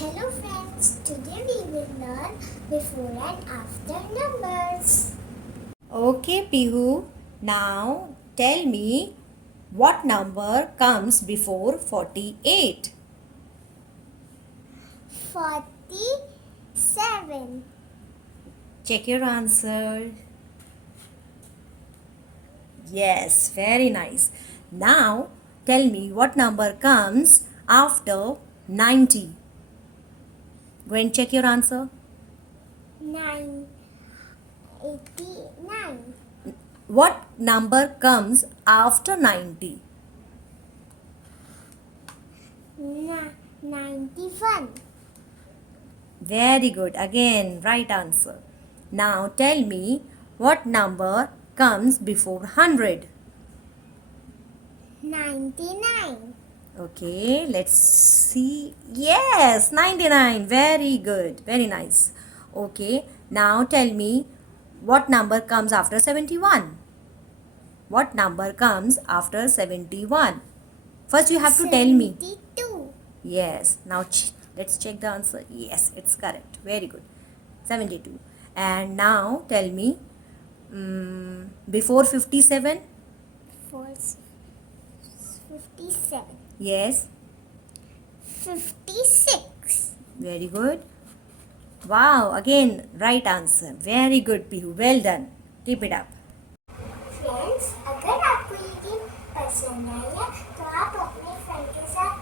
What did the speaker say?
Hello friends, today we will learn before and after numbers. Okay, Pihu. Now tell me what number comes before 48? 47. Check your answer. Yes, very nice. Now tell me what number comes after 90? Go and check your answer. 989. What number comes after 90? 91. Very good. Again, right answer. Now tell me what number comes before 100? 99. Okay, let's see. Yes, 99. Very good. Very nice. Okay, now tell me what number comes after 71? What number comes after 71? First, you have to tell me. 72. Yes. Now let's check the answer. Yes, it's correct. Very good. 72. And now tell me before 57? 57. Yes. 56. Very good. Wow, again right answer. Very good, Pihu. Well done. Keep it up. Friends, अगर आपको ये game पसंद आया तो आप अपने friend के साथ